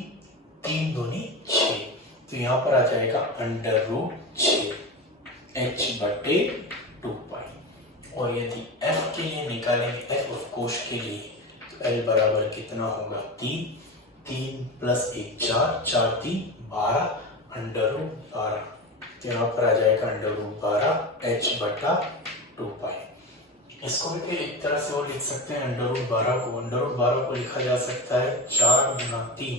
3 दूनी 6, तो यहाँ पर आ जाएगा √6 h बटे 2 पाई। और यदि f के लिए निकालेंगे, f ऑफ कोश के लिए, तो l बराबर कितना होगा 3, 3 + 1 4, 4 3 12, √12, तो यहाँ पर आ जाएगा √12 h बटा 2 पाई। इसको भी एक तरह से और लिख सकते हैं, √12 को लिखा जा सकता है 4 गुना 3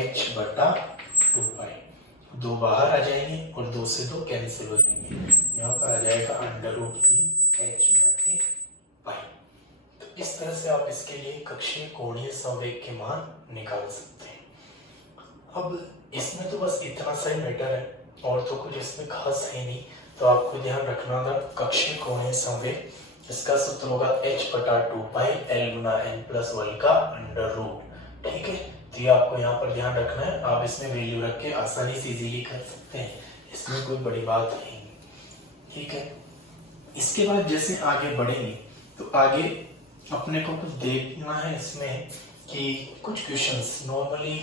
h बटा 2 पाई। 2 बाहर आ जाएंगे और 2 से 2 कैंसिल हो जाएंगे, यहाँ पर आ जाएगा √3 h बटे पाई। तो इस तरह से आप इसके लिए कक्षीय कोणीय संवेग के मान निकाल सकते हैं। अब इसमें तो बस इतना सा ही मैटर है, और तो कुछ इसमें खास है नहीं। तो आपको ध्यान रखना होगा कक्षीय कोणीय संवेग, इसका सूत्र होगा h बटा 2 पाई l गुना n + 1 का √, ठीक है। तो ये आपको यहाँ पर ध्यान रखना है, आप इसमें वैल्यू रख के आसानी से इजीली कर सकते हैं, इसमें कोई बड़ी बात नहीं, ठीक है। इसके बाद जैसे आगे बढ़ेंगे तो आगे अपने को कुछ देखना है इसमें कि कुछ क्वेश्चंस नॉर्मली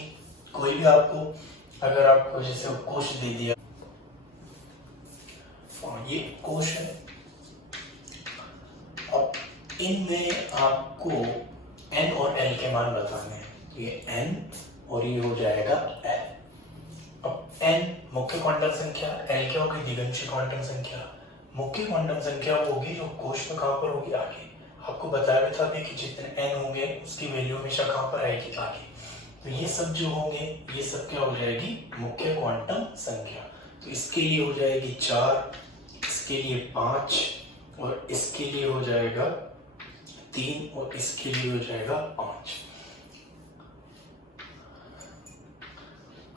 कोई भी आपको, अगर आपको जैसे कोश दे दिया, और ये कोश है, अब इनमें आपको n और l के मान बताने हैं, ये n और ये हो जाएगा l। अब n मुख्य क्वांटम संख्या, l क्या होगी दिगंशी क्वांटम संख्या। मुख्य क्वांटम संख्या वो होगी जो कोश में कहां पर होगी, आगे। आपको बताया भी था अभी कि जितने n होंगे उसकी वैल्यू हमेशा कहां पर आएगी, आगे। तो ये सब जो होंगे ये सब क्या हो जाएगी, मुख्य क्वांटम संख्या। तो इसके लिए हो जाएगी 4, इसके लिए 5, और इसके लिए हो जाएगा 3, और इसके लिए हो जाएगा 5।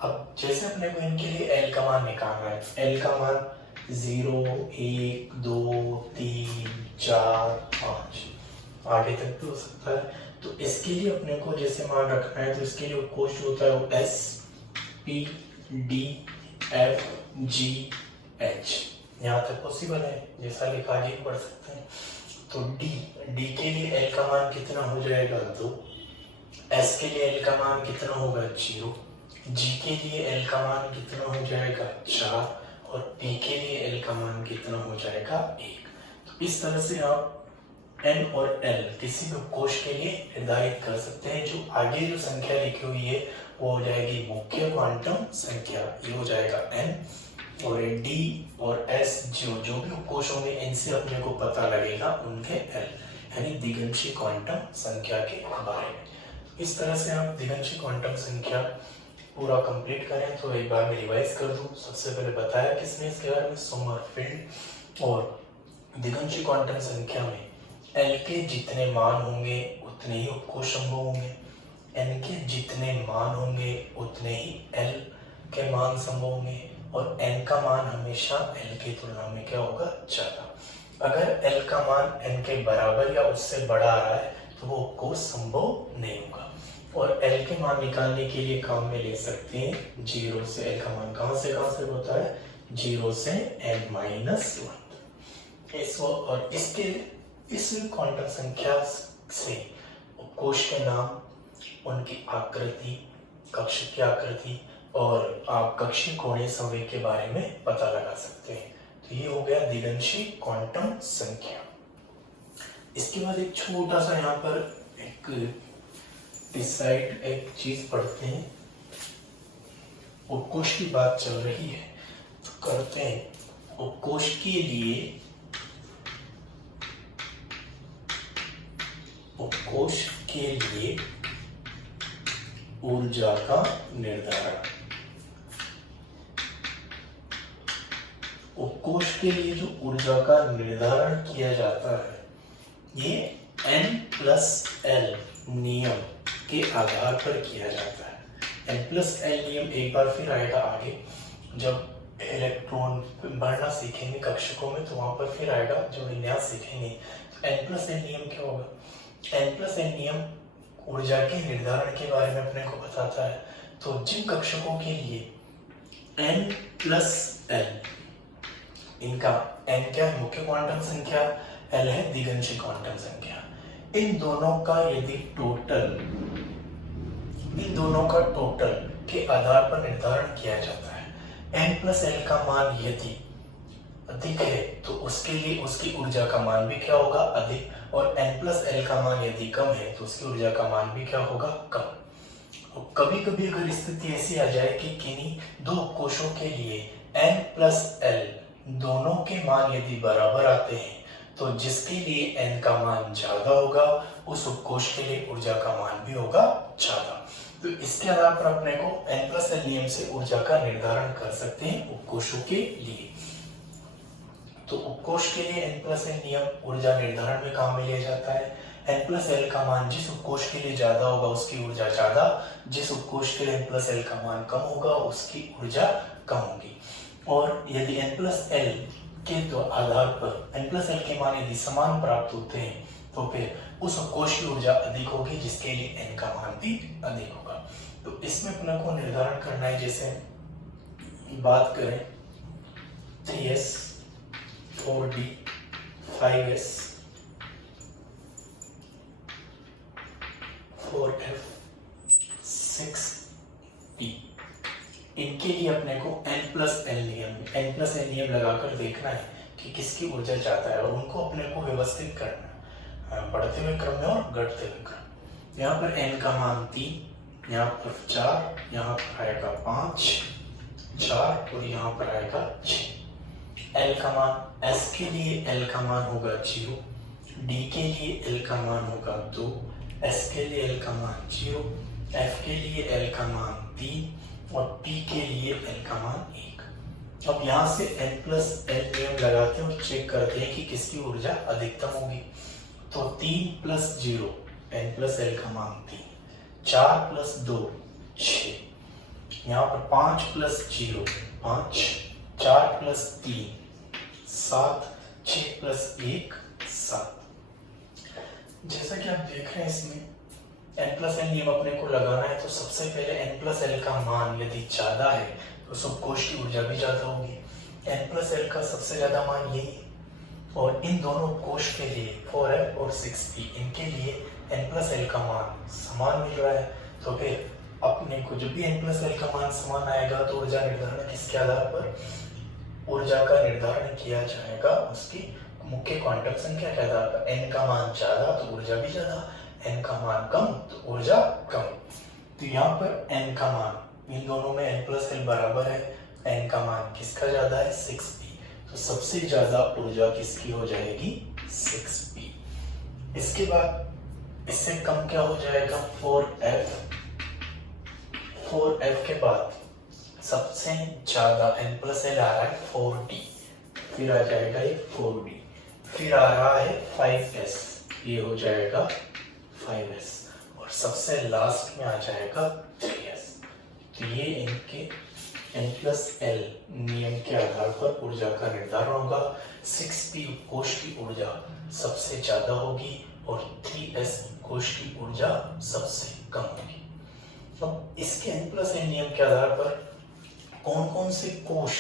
अब जैसे अपने को इनके लिए l का मान निकालना है, l का मान 0 1 2 3 4 5 आगे तक भी हो सकता है। तो इसके लिए अपने को जैसे मान रखना है, तो इसके लिए कोश होता है वो S P D F G H, यहाँ तक पॉसिबल है, जैसा लिखा आगे पढ़ सकते हैं। तो D के लिए L का मान कितना हो जाएगा 2, S के लिए L का मान कितना होगा 0, G के लिए L का मान कितना हो जाएगा 4, और P के लिए L का मान कितना हो जाएगा 1। तो इस तरह से आप n और l किसी भी कोश के लिए निर्धारित कर सकते हैं। जो आगे जो संख्या लिखी हुई है वो हो जाएगी मुख्य क्वांटम संख्या, ये हो जाएगा n, और d और s जो भी कोश होंगे इनसे अपने को पता लगेगा उनके l, यानी दिगंशी क्वांटम संख्या के बारे में। इस तरह से आप दिगंशी क्वांटम संख्या पूरा कंप्लीट करें। तो एक बार मैं रिवाइज कर दूं, सबसे पहले बताया किसने इसके बारे में, सोमरफेल्ड। और दिगंशी क्वांटम संख्या में L के जितने मान होंगे उतने ही उपकोश संभव होंगे, N के जितने मान होंगे उतने ही L के मान संभव होंगे, और N का मान हमेशा L की तुलना में क्या होगा, ज्यादा। अगर L का मान N के बराबर या उससे बड़ा आ रहा है तो वो उपकोश संभव नहीं होगा। और L के मान निकालने के लिए काम में ले सकते हैं 0 से L का मान कहां से होता है, 0 से n-1। और इसके इस क्वांटम संख्या से कोश के नाम, उनकी आकृति, कक्ष की आकृति, और आप कक्षीय कोणीय संवेग के बारे में पता लगा सकते हैं। तो ये हो गया दिगंशी क्वांटम संख्या। इसके बाद एक छोटा सा यहाँ पर एक डिसाइड एक चीज पढ़ते हैं, उपकोश की बात चल रही है तो करते हैं। उपकोश के लिए ऊर्जा का निर्धारण। उपकोष के लिए जो ऊर्जा का निर्धारण किया जाता है ये N+L नियम के आधार पर किया जाता है। N+L नियम एक बार फिर आएगा आगे, जब इलेक्ट्रॉन बढ़ना सीखेंगे कक्षकों में तो वहां पर फिर आएगा, जो विन्यास सीखेंगे। तो N+L नियम क्या होगा? N+L नियम ऊर्जा के निर्धारण के बारे में अपने को बताता है। तो जिन कक्षकों के लिए N+L, इनका N क्या है? मुख्य क्वांटम संख्या, L है दिगंशी क्वांटम संख्या। इन दोनों का यदि टोटल के आधार पर निर्धारण किया जाता है। N+L का मान यदि अधिक है तो उसके लिए उसकी ऊर्जा का मान भी क्या होगा? अधिक। और N+L का मान यदि कम है तो उसकी ऊर्जा का मान भी क्या होगा? कम। और कभी कभी अगर स्थिति ऐसी आ जाए कि किन्हीं दो कोशों के लिए N+L दोनों के मान यदि बराबर आते हैं तो जिसके लिए N का मान ज्यादा होगा उस उपकोष के लिए ऊर्जा का मान भी होगा ज्यादा। तो इसके आधार पर अपने को N+L नियम से ऊर्जा का निर्धारण कर सकते हैं उपकोषों के लिए। तो उपकोष के लिए N+L नियम ऊर्जा निर्धारण में काम में लिया जाता है। N+L का मान जिस उपकोष के लिए ज्यादा होगा उसकी ऊर्जा ज्यादा, जिस उपकोष के लिए N+L का मान कम होगा उसकी ऊर्जा कम होगी। और यदि N+L के आधार पर N+L के मान यदि समान प्राप्त होते हैं तो फिर उस उपकोष की ऊर्जा अधिक होगी जिसके लिए N का मान भी अधिक होगा। तो इसमें अपने को निर्धारण करना है, जैसे बात करें 3s 4d 5s 4f 6d, इनके लिए अपने को N+L नियम लगाकर देखना है कि किसकी ऊर्जा ज्यादा है और उनको अपने को व्यवस्थित करना है बढ़ते हुए क्रम में और घटते हुए क्रम। यहाँ पर N का मान 3, यहाँ पर 4, यहाँ पर आएगा 5, 4 और यहाँ पर आएगा 6। L का मान, S के लिए L का मान होगा 0, D के लिए L का मान होगा 2, S के लिए L का मान 0, F के लिए L का मान 3 और P के लिए L का मान 1। अब यहाँ से N+L नियम लगाते हैं और चेक करते हैं कि किसकी ऊर्जा अधिकतम होगी। तो 3 + 0 N+L का मान 3, 4 + 2 6, यहाँ पर 5 + 0 5, 4 + 3 7, 6 + 1 7। जैसा कि आप देख रहे हैं इसमें N+L नियम अपने को लगाना है तो सबसे पहले N+L का मान यदि ज्यादा है तो उस उपकोष की ऊर्जा भी ज्यादा होगी। N+L का सबसे ज्यादा मान यही है और इन दोनों उपकोष के लिए 4f और 6p इनके लिए N+L का मान समान मिल रहा है। तो फिर अपने को जब भी N+L का मान समान आएगा तो ऊर्जा निर्धारण किसके आधार पर? ऊर्जा का निर्धारण किया जाएगा उसकी मुख्य क्वांटम संख्या के आधार पर। N का मान ज्यादा तो ऊर्जा भी ज्यादा, N का मान कम तो ऊर्जा कम। तो यहाँ पर N का मान, इन दोनों में N+L बराबर है, N का मान किसका ज्यादा है? 6p। तो सबसे ज्यादा ऊर्जा किसकी हो जाएगी? 6p। इसके बाद इससे कम क्या हो जाएगा? 4f। 4f के बाद सबसे ज्यादा N+L आ रहा है 4d, फिर आ जाएगा ये 4d, फिर आ रहा है 5s, ये हो जाएगा 5s और सबसे लास्ट में आ जाएगा 3s। तो ये इनके N+L नियम के आधार पर ऊर्जा का निर्धारण होगा। 6p कोश की ऊर्जा सबसे ज्यादा होगी और 3s कोश की ऊर्जा सबसे कम होगी। अब इसके N+L नियम के आधार पर कौन कौन से कोश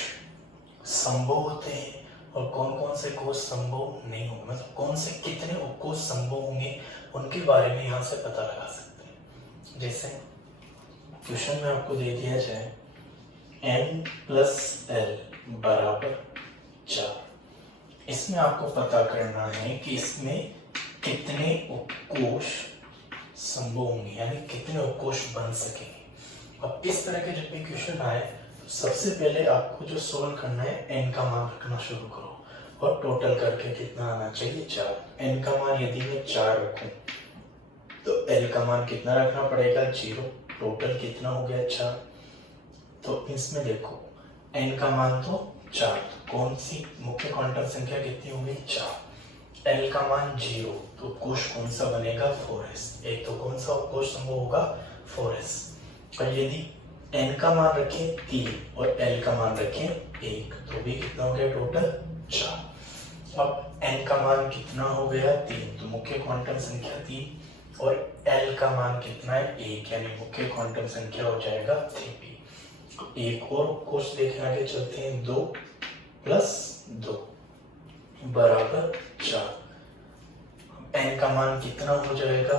संभव होते हैं और कौन कौन से कोश संभव नहीं होंगे, मतलब कौन से कितने उपकोष संभव होंगे उनके बारे में यहाँ से पता लगा सकते हैं। जैसे क्वेश्चन में आपको दे दिया जाए N+L बराबर 4, इसमें आपको पता करना है कि इसमें कितने उपकोष संभव होंगे, यानी कितने उपकोष बन सकेंगे। अब इस तरह के जब भी क्वेश्चन आए तो सबसे पहले आपको जो सोल्व करना है n का मान रखना शुरू करो और टोटल करके कितना आना चाहिए? 4। n का मान यदि मैं 4 रखूं तो l का मान कितना रखना पड़ेगा? 0। टोटल कितना हो गया? 4। तो इसमें देखो n का मान तो 4। कौन सी मुख्य क्वांटम संख्या कितनी होगी? 4। एल का मान 0, तो उपकोष कौन सा बनेगा? 4s। एक तो कौन सा उपकोष संभव होगा? 4s। और यदि n का मान रखें 3 और l का मान रखें 1, तो भी कितना हो गया टोटल? 4। अब n का मान कितना हो गया? 3, तो मुख्य क्वांटम संख्या 3 और l का मान कितना है? 1, यानी मुख्य क्वांटम संख्या हो जाएगा 3p। एक और उपकोष देखने आगे चलते हैं। 2 + 2 बराबर 4। n का मान कितना हो जाएगा?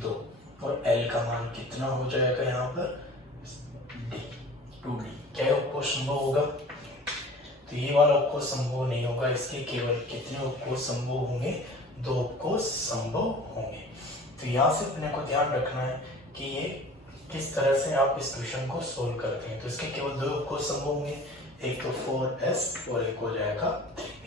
2 और l का मान कितना हो जाएगा यहाँ पर? d, 2d। क्या उपकोष संभव होगा? तो ये वाला उपकोष संभव नहीं होगा। इसके केवल कितने उपकोष संभव होंगे? 2 उपकोष संभव होंगे। तो यहाँ से अपने को ध्यान रखना है कि ये किस तरह से आप इस क्वेश्चन को सोल्व करते हैं। तो इसके केवल 2 उपकोष संभव होंगे, एक तो 4s और एक हो जाएगा 3p।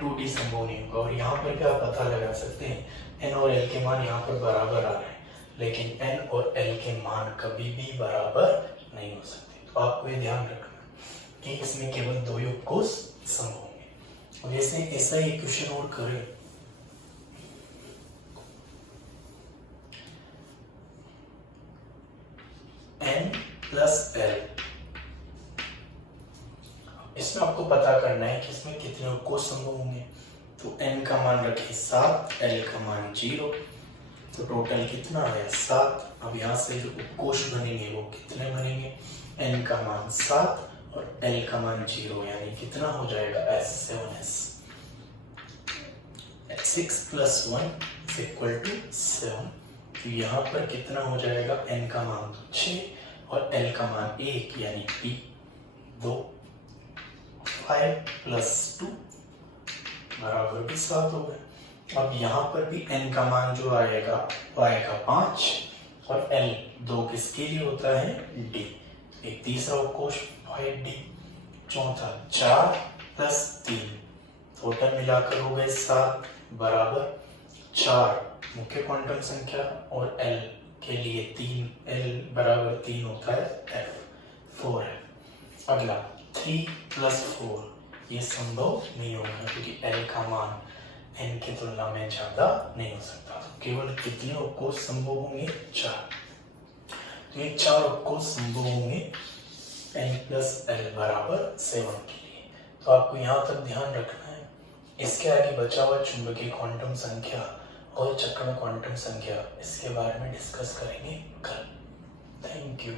2d संभव नहीं होगा। और यहाँ पर भी आप पता लगा सकते हैं n और l के मान यहाँ पर बराबर आ रहे हैं, लेकिन n और l के मान कभी भी बराबर नहीं हो सकते। तो आपको ये ध्यान रखना कि इसमें केवल 2 ही उपकोष संभव होंगे। वैसे ऐसा ही क्वेश्चन और करें। n + l, इसमें आपको पता करना है कि इसमें कितने उपकोष संभव होंगे। तो n का मान रखें 7, l का मान 0, तो टोटल कितना है? 7। अब यहाँ से जो उपकोष बनेंगे वो कितने बनेंगे? n का मान 7 और l का मान 0, यानी कितना हो जाएगा? 7s। 6 + 1 = 7। तो यहाँ पर कितना हो जाएगा? n का मान 6 और l का मान 1, यानी p 2। 5 + 2 बराबर भी 7 हो गए। अब यहाँ पर भी n का मान जो आएगा वो आएगा 5 और l 2 किसके लिए होता है? d। एक तीसरा उपकोष 5d। चौथा 4 + 3, टोटल मिलाकर हो गए 7 बराबर 4 मुख्य क्वांटम संख्या और l के लिए 3, l बराबर 3 होता है f, 4 है। अगला 3 + 4, ये संभव नहीं होगा क्योंकि l का मान n की तुलना में ज्यादा नहीं हो सकता। तो केवल कितने उपकोष संभव होंगे? 4। तो ये 4 उपकोष संभव होंगे n + l बराबर 7 के लिए। तो आपको यहाँ तक ध्यान रखना है। इसके आगे बचा हुआ चुंबकीय क्वांटम संख्या और चक्रण क्वांटम संख्या, इसके बारे में डिस्कस करेंगे कल। Thank you.